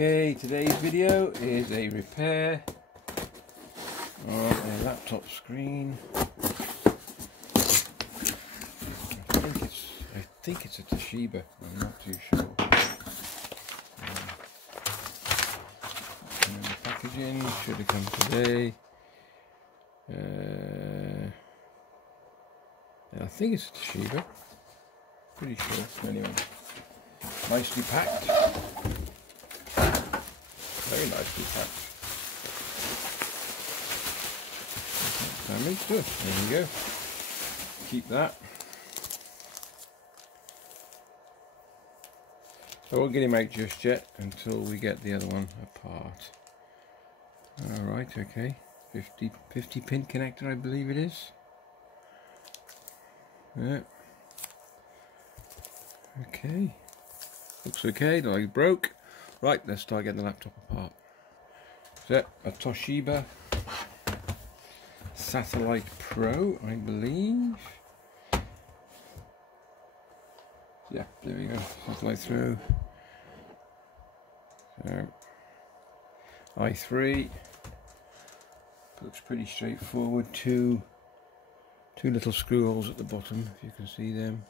Okay, today's video is a repair of a laptop screen. I think it's a Toshiba, I'm not too sure. And the packaging should have come today. I think it's a Toshiba, pretty sure. Anyway, nicely packed. Very nicely packed. Damage, good. There you go. Keep that. I won't get him out just yet until we get the other one apart. Alright, okay. 50 pin connector, I believe it is. Yeah. Okay. Looks okay, the leg broke. Right, let's start getting the laptop apart. So, a Toshiba Satellite Pro, I believe. Yeah, there we go. Satellite through. So, i3. Looks pretty straightforward. Two little screw holes at the bottom, if you can see them.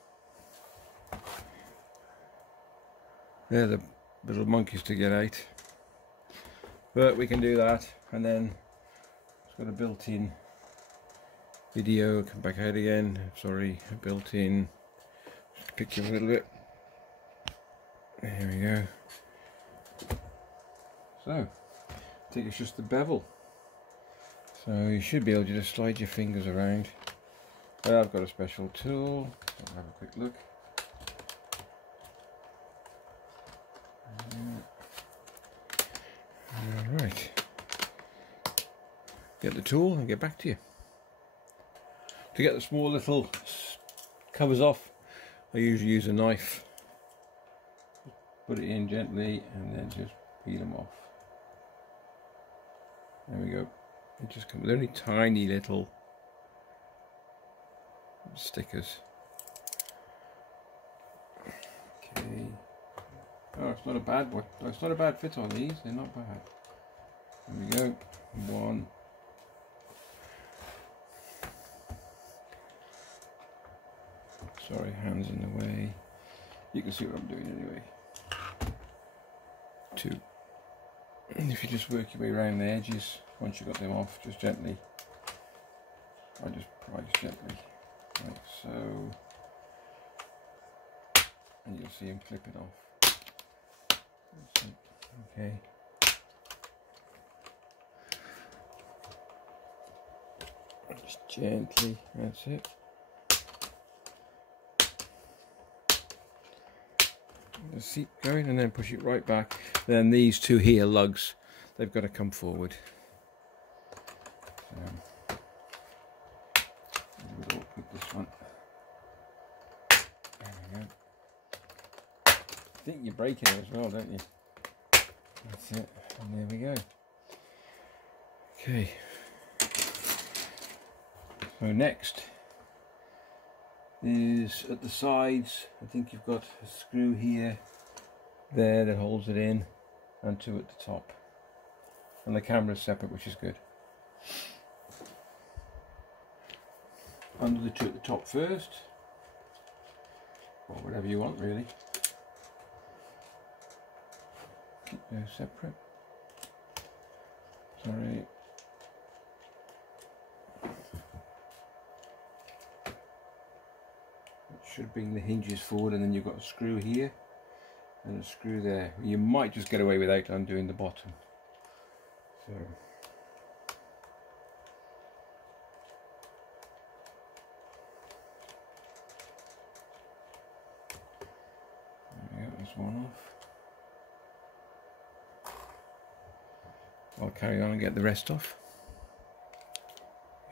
They're the little monkeys to get out, but we can do that. And then it's got a built-in video. Come back out again. Sorry, a built-in picture a little bit. There we go. So I think it's just the bevel. So you should be able to just slide your fingers around. I've got a special tool. I'll have a quick look. Alright. Get the tool and get back to you. To get the small little covers off, I usually use a knife. Put it in gently and then just peel them off. There we go. It just comes with only tiny little stickers. Okay. Oh, it's not a bad one. It's not a bad fit on these. They're not bad. There we go. One. Sorry, hands in the way. You can see what I'm doing anyway. Two. And if you just work your way around the edges, once you've got them off, just gently. I just pry gently, like so. And you'll see him clipping off. Okay. Just gently, that's it. Just keep going and then push it right back. Then these two here lugs, they've got to come forward. We'll put this one. There we go. I think you break it as well, don't you? That's it, and there we go. Okay. So next is at the sides. I think you've got a screw here, there that holds it in, and two at the top. And the camera's separate, which is good. Undo the two at the top first, or whatever you want really. Keep those separate. Sorry. It should bring the hinges forward, and then you've got a screw here and a screw there. You might just get away without undoing the bottom. So. There's one off. I'll carry on and get the rest off.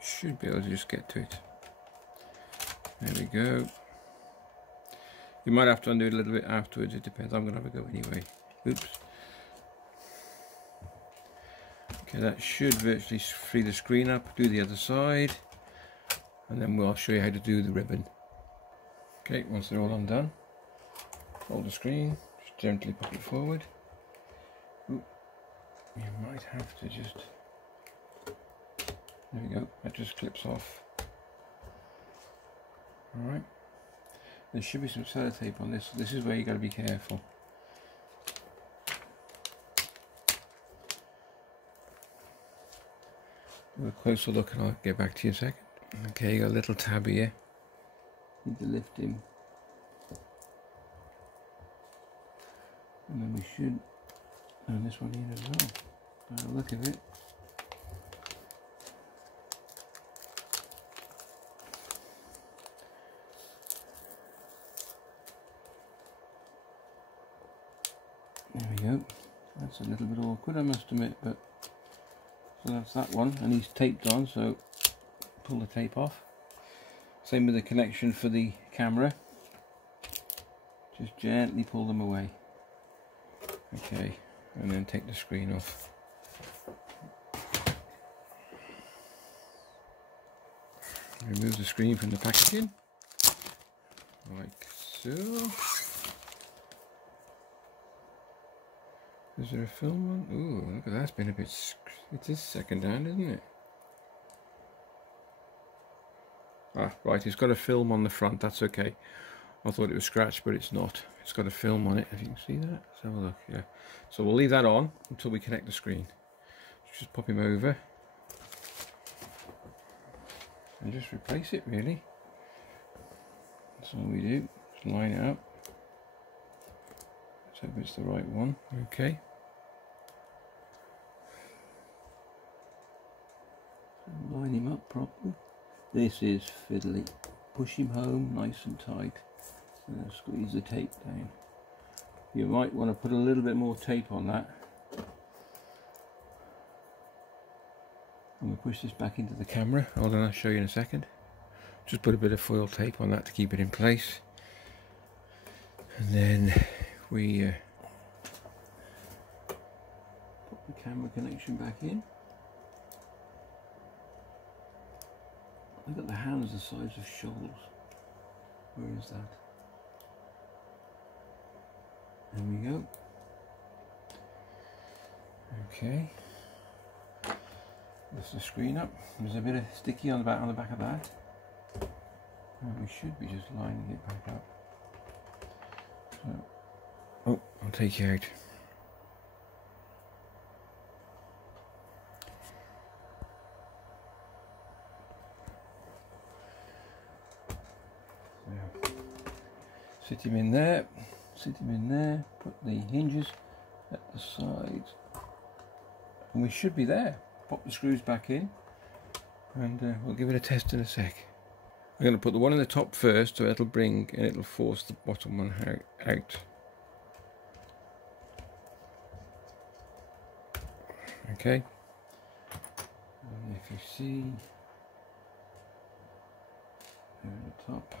Should be able to just get to it. There we go. You might have to undo it a little bit afterwards, it depends. I'm going to have a go anyway. Oops. Okay, that should virtually free the screen up. Do the other side. And then I'll show you how to do the ribbon. Okay, once they're all undone, hold the screen, just gently pop it forward. Ooh, you might have to just, there we go, that just clips off. Alright, there should be some sellotape on this. This is where you got to be careful. Do a closer look and I'll get back to you in a second. Okay, you got a little tab here. Need to lift him. And then we should turn this one in as well. By the look of it. There we go. That's a little bit awkward, I must admit, but so that's that one, and he's taped on, so pull the tape off. Same with the connection for the camera. Just gently pull them away. Okay, and then take the screen off. Remove the screen from the packaging, like so. Is there a film on? Ooh, look at that, it's been a bit, it is second hand, isn't it? Ah, right, it's got a film on the front, that's okay. I thought it was scratched, but it's not. It's got a film on it, if you can see that. Let's have a look, yeah. So we'll leave that on until we connect the screen. Just pop him over. And just replace it, really. That's all we do, just line it up. Let's hope it's the right one, okay. Line him up properly. This is fiddly. Push him home nice and tight. And squeeze the tape down. You might want to put a little bit more tape on that. And we push this back into the camera. Hold on, I'll show you in a second. Just put a bit of foil tape on that to keep it in place. And then we put the camera connection back in. Look at the hands the size of shoulders. Where is that? There we go. Okay. Lift the screen up. There's a bit of sticky on the back of that. And we should be just lining it back up. So, oh, I'll take you out. Sit him in there, put the hinges at the sides, and we should be there. Pop the screws back in, and we'll give it a test in a sec. I'm going to put the one in the top first, so it'll bring and it'll force the bottom one out. Okay, and if you see there at the top.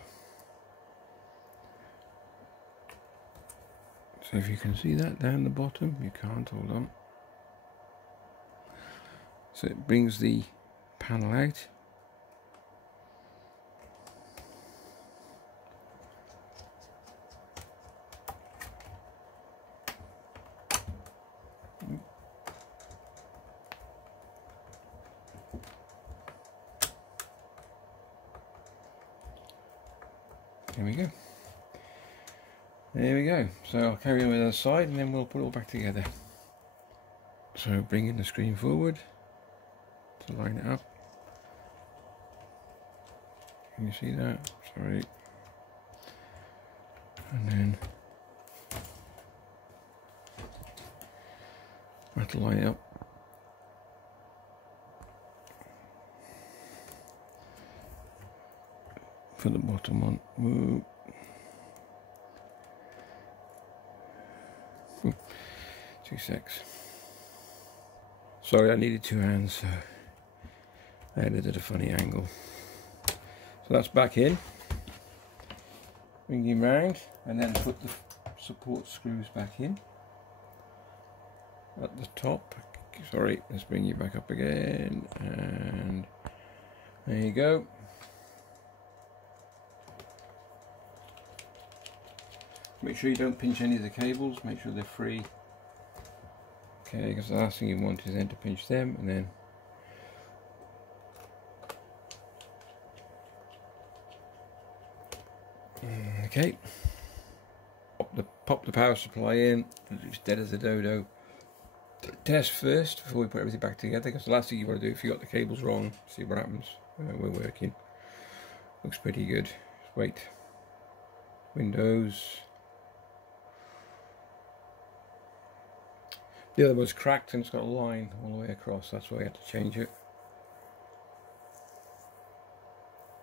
So if you can see that down the bottom, you can't, hold on. So it brings the panel out. There we go. There we go. So I'll carry on with the other side and then we'll put it all back together. So bringing the screen forward to line it up. Can you see that? Sorry. And then I have to line it up. For the bottom one. Whoa. 2 secs. Sorry, I needed 2 hands, so I had it at a funny angle. So that's back in. Bring him round and then put the support screws back in at the top. Sorry, let's bring you back up again, and there you go. Make sure you don't pinch any of the cables, make sure they're free. Okay, because the last thing you want is then to pinch them, and then okay, pop the power supply in. It's dead as a dodo. Test first before we put everything back together, because the last thing you want to do if you got the cables wrong, see what happens. We're working. Looks pretty good. Wait. Windows. The other one's cracked and it's got a line all the way across. That's why I had to change it.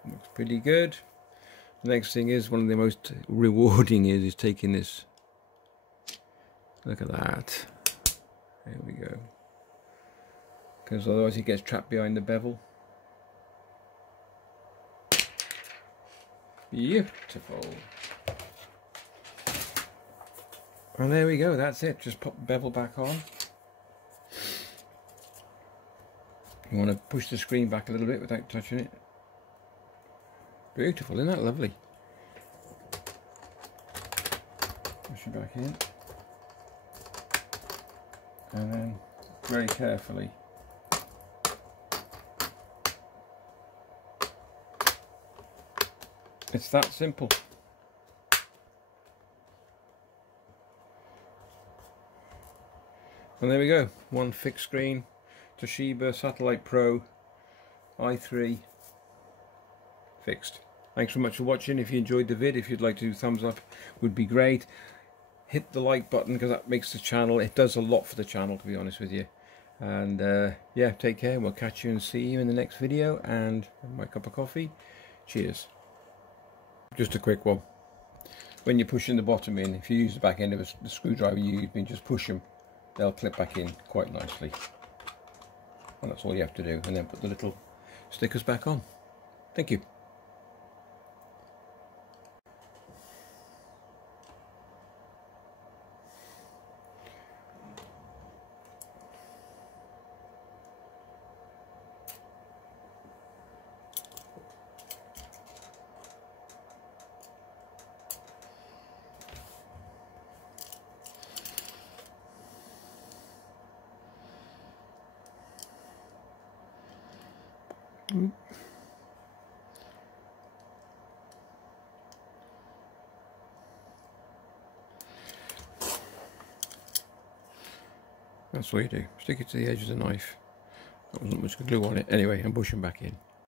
Looks pretty good. The next thing is, one of the most rewarding is taking this. Look at that. There we go. Because otherwise it gets trapped behind the bevel. Beautiful. And there we go, that's it. Just pop the bevel back on. You want to push the screen back a little bit without touching it. Beautiful, isn't that lovely? Push it back in. And then very carefully it's that simple. And there we go, one fixed screen, Toshiba Satellite Pro i3 fixed. Thanks so much for watching. If you enjoyed the vid, if you'd like to do thumbs up, would be great. Hit the like button because that makes the channel, it does a lot for the channel, to be honest with you. And yeah, take care. We'll catch you and see you in the next video. And my cup of coffee. Cheers. Just a quick one. When you're pushing the bottom in, if you use the back end of the screwdriver you've been, just push them. They'll clip back in quite nicely. And that's all you have to do. And then put the little stickers back on. Thank you. That's what you do. Stick it to the edge of the knife. There wasn't much glue on it. Anyway, and push them back in.